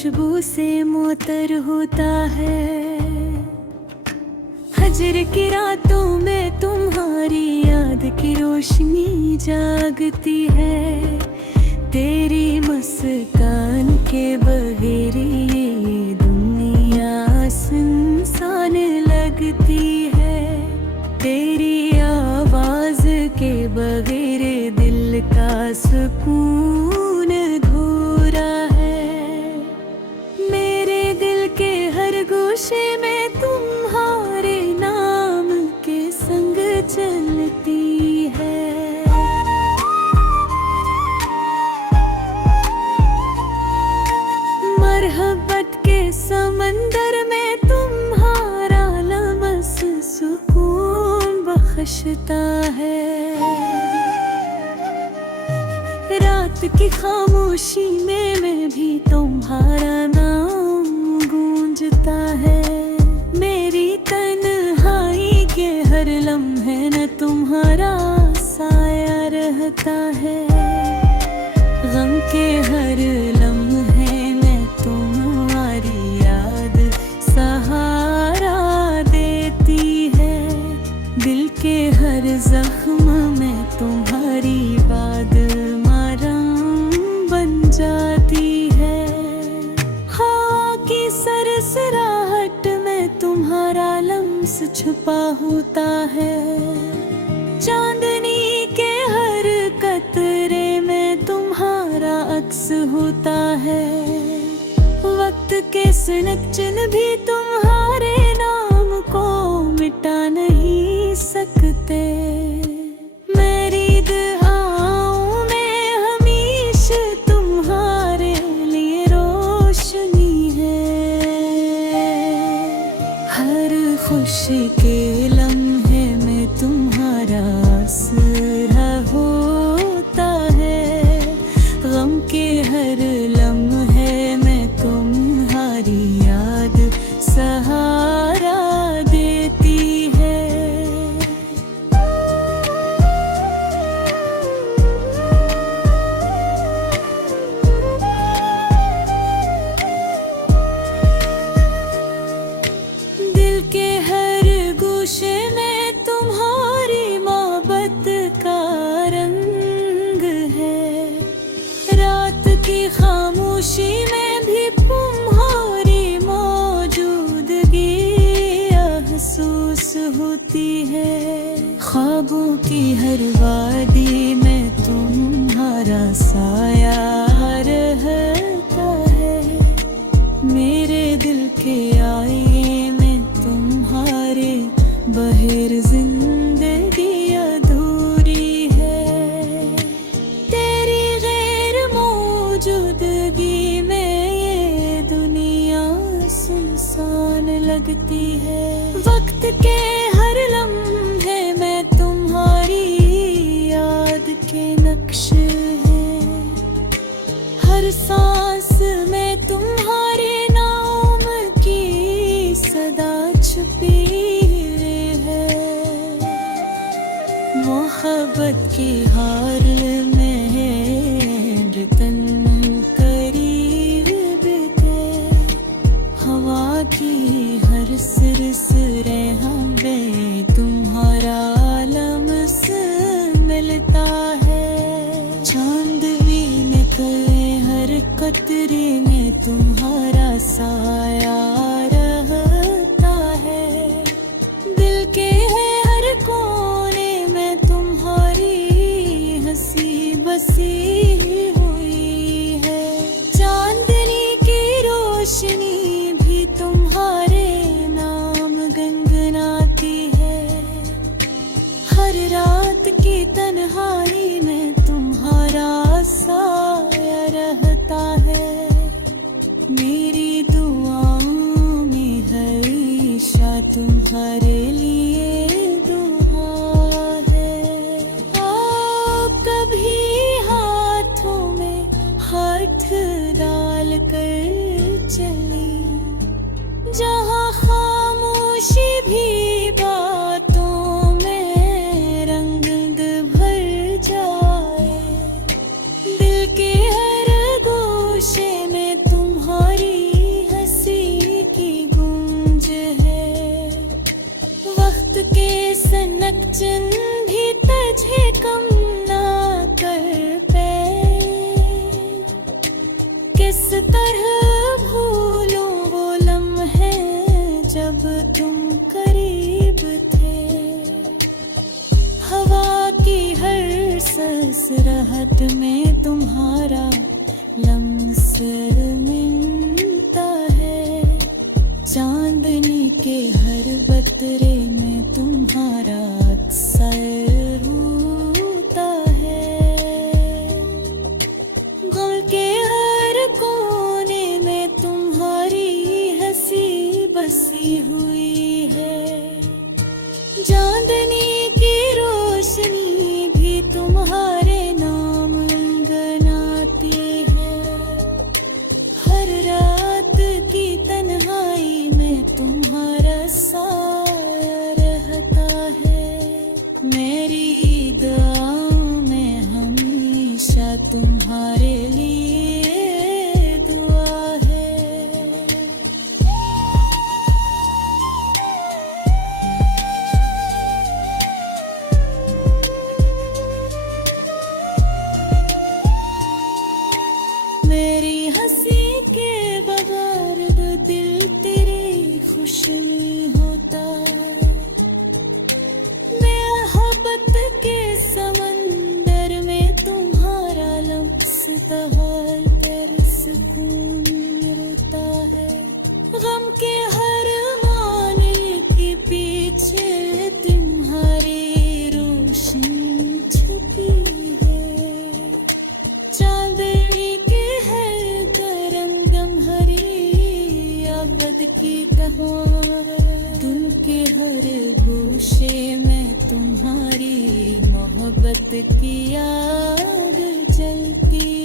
खुशबू से मुअत्तर होता है। हजर की रातों में तुम्हारी याद की रोशनी जागती है। तेरी मुस्कान के बगैर ये दुनिया सुनसान लगती है। तेरी आवाज के बगैर दिल का सुकून अधूरा है। मेरे दिल के हर गोशे में तुम्हारे नाम के संग चलती है। मरहबत के समंदर में तुम्हारा लमस सुकून बख्शता है। रात की खामोशी में मैं भी तुम्हारा नाम गूंजता है। मेरी तन्हाई के हर लम्हे न तुम्हारा साया रहता है। गम के हर लम्हे में तुम्हारी याद सहारा देती है। दिल के हर जख्म में तुम्हारी बात जाती है। हवा की सरसराहट में तुम्हारा लम्स छुपा होता है। चांदनी के हर कतरे में तुम्हारा अक्स होता है। वक्त के सिनक चिन्ह भी तुम्हारे नाम को मिटा नहीं सकते। मेरी दुआओं में हमेशा तुम्हारे लिए रोशनी है। हर खुशी के लम्हे में तुम्हारा असरा होता है। गम के हर लम्हे में तुम्हारी याद सहारा देती है। दिल के हर गोशे में तुम्हारी मोहब्बत का रंग है। रात की खामोशी में भी तुम्हारी मौजूदगी महसूस होती है। ख्वाबों की हर वादी में तुम्हारा साया रहता है। मेरे दिल के आईने में तुम्हारे बगैर जिंदगी अधूरी है। तेरी गैर मौजूदगी में ये दुनिया सुनसान लगती है। वक्त के हर लम्हे में तुम्हारी याद के नक्श हैं। हर सांस में तुम्हारे नाम की सदा छुपी है। मोहब्बत की हार में तन करीब थे। हवा की हर सिरसिरे हमें तुम्हारा लम्स मिलता है। चांदनी निकले हर कतरे में तुम्हारा साया रहता है। दिल के हर कोने में तुम्हारी हंसी बसी हुई है। चांदनी की रोशनी भी तुम्हारे नाम गुनगुनाती है। हर रात की तन्हाई में तुम्हारा साया रहता है। मेरी दुआओं राहत में तुम्हारा लम्स मिलता है, चांदनी के हर बतरे में तुम्हारा अक्सर होता है, गम के हर कोने में तुम्हारी हंसी बसी हुई है, चांदनी की रोशनी भी तुम्हारे नाम गनाती है, हर रात की तन्हाई में तुम्हारा साया रहता है, मेरी दुआओं में हमेशा तुम्हारे लिए दुआ है। मेरी हंसी के बगैर दिल तेरी खुश में होता, मोहब्बत के समंदर में तुम्हारा लम्स हर सुकून रोता है, गम के हर माने के पीछे तुम्हारी रोशनी छुपी है, चांदनी के है गरम गमहरी अबद की कहां, दिल के हर गोशे में तुम्हारी मोहब्बत की आग जलती